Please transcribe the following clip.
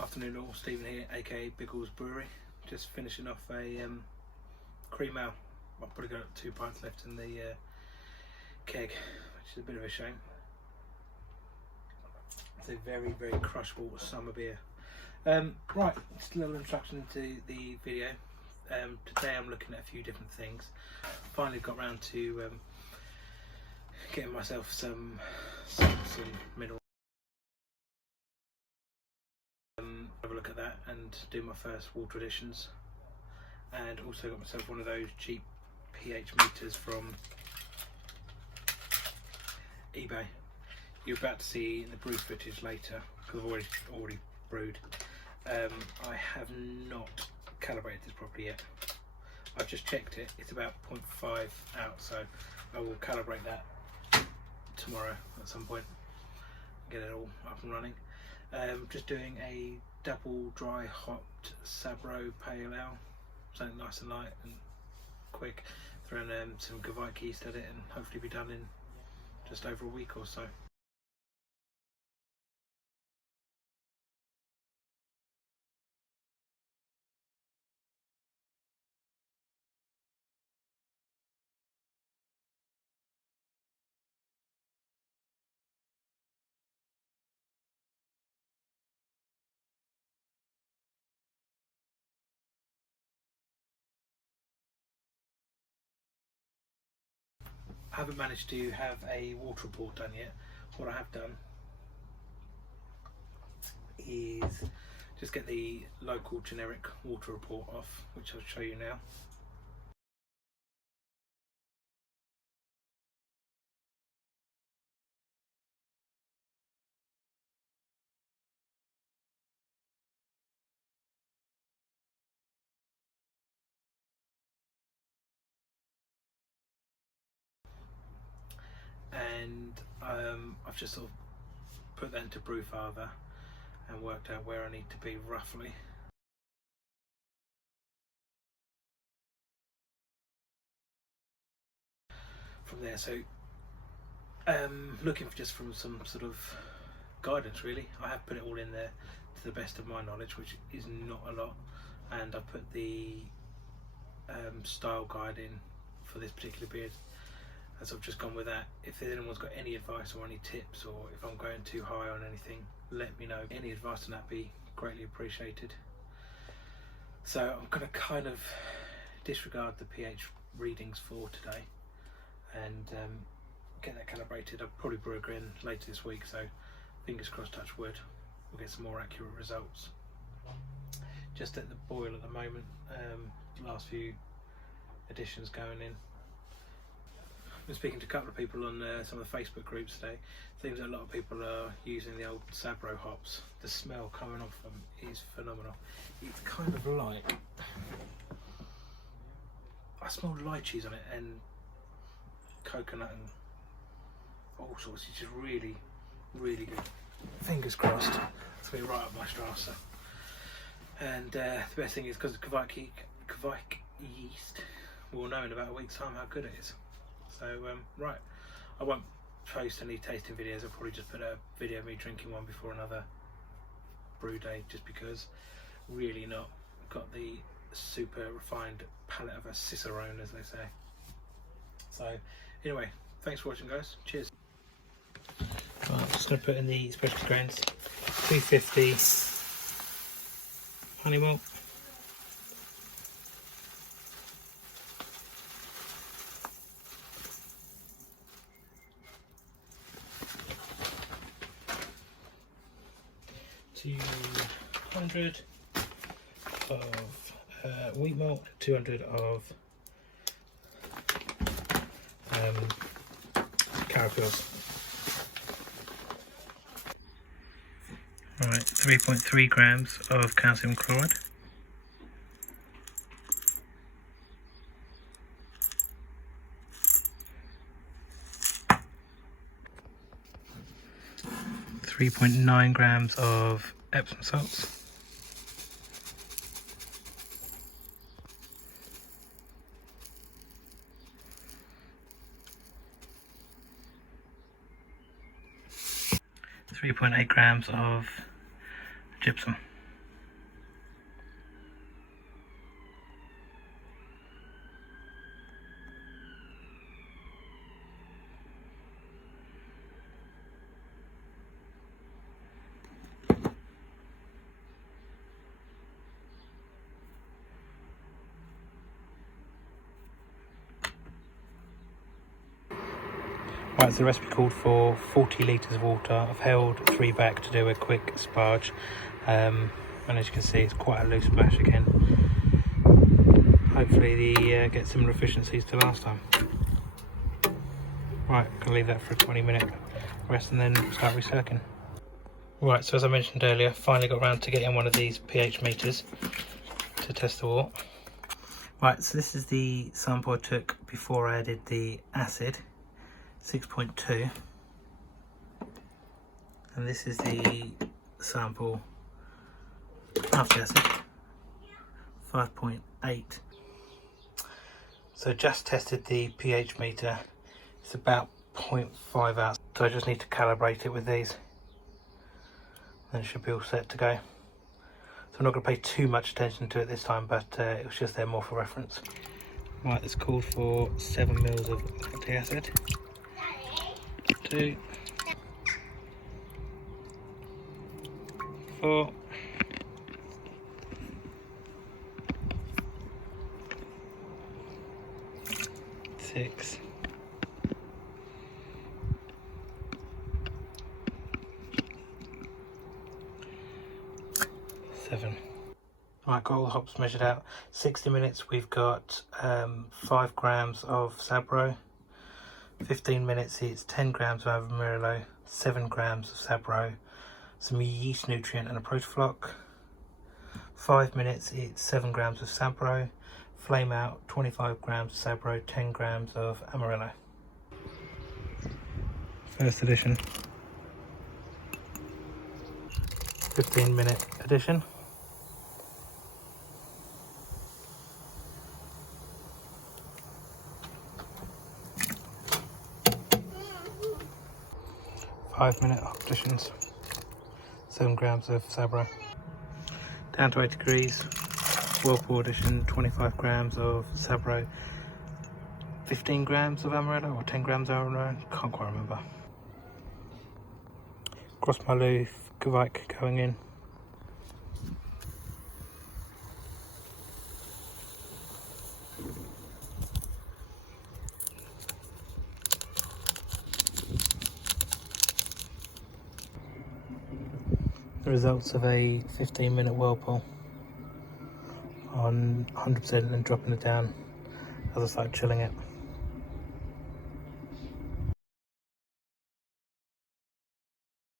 Afternoon all, Stephen here, aka Biggles Brewery. Just finishing off a cream ale. I've probably got 2 pints left in the keg, which is a bit of a shame. It's a very, very crushable summer beer. Right, just a little introduction into the video. Today I'm looking at a few different things. Finally got round to getting myself some salts and minerals. Have a look at that and do my first water additions, and also got myself one of those cheap pH meters from eBay. You're about to see in the brew footage later, because I've already brewed. I have not calibrated this properly yet. I've just checked it, it's about 0.5 out, so I will calibrate that tomorrow at some point, get it all up and running. Just doing a double dry hopped Sabro pale ale, something nice and light and quick. Throwing some Gewite yeast at it and hopefully be done in just over a week or so. I haven't managed to have a water report done yet. What I have done is just get the local generic water report off, which I'll show you now. And I've just sort of put that into Brewfather and worked out where I need to be roughly. From there, so looking for just from some sort of guidance really. I have put it all in there to the best of my knowledge, which is not a lot, and I've put the style guide in for this particular beer, as I've just gone with that. If anyone's got any advice or any tips, or if I'm going too high on anything, let me know. Any advice on that be greatly appreciated. So I'm going to kind of disregard the pH readings for today and get that calibrated. I'll probably brew again later this week, so fingers crossed, touch wood, we'll get some more accurate results. Just at the boil at the moment, last few additions going in. I've been speaking to a couple of people on some of the Facebook groups today. Seems that a lot of people are using the old Sabro hops. The smell coming off them is phenomenal. It's kind of like, I smell lychees on it and coconut and all sorts. It's just really, really good. Fingers crossed, it's going to be right up my strasser. And the best thing is, because of Gewite yeast, we'll know in about a week's time how good it is. So right, I won't post any tasting videos. I'll probably just put a video of me drinking one before another brew day, just because really not got the super refined palate of a cicerone, as they say. So anyway, thanks for watching guys, cheers. Right, I'm just going to put in the specialty grains, 250 honey malt, 200 of wheat malt, 200 of carapils. Right, 3.3 grams of calcium chloride. .9 grams of Epsom salts. 3.8 grams of gypsum. Right, so the recipe called for 40 litres of water. I've held 3 back to do a quick sparge, and as you can see it's quite a loose mash again. Hopefully the get similar efficiencies to last time. Right, gonna leave that for a 20-minute rest and then start recircling. Right, so as I mentioned earlier, finally got around to getting one of these pH meters to test the wort. Right, so this is the sample I took before I added the acid, 6.2, and this is the sample after acid, 5.8. So just tested the pH meter, it's about 0.5 out, so I just need to calibrate it with these, then it should be all set to go. So I'm not going to pay too much attention to it this time, but it was just there more for reference. Right, it's called for 7 mils of lactic acid. 2, 4, 6, 7. Right, got all the hops measured out. 60 minutes we've got 5 grams of Sabro. 15 minutes it's 10 grams of Amarillo, 7 grams of Sabro, some yeast nutrient and a protofloc. 5 minutes it's 7 grams of Sabro. Flame out, 25 grams of Sabro, 10 grams of Amarillo. First addition. 15-minute addition. Five-minute additions. 7 grams of Sabro. Down to 8 degrees. Whirlpool addition, 25 grams of Sabro, 15 grams of Amarillo or 10 grams of Amarillo, can't quite remember. Cross my loaf, Kvike going in. The results of a 15-minute whirlpool on 100% and then dropping it down as I start chilling it.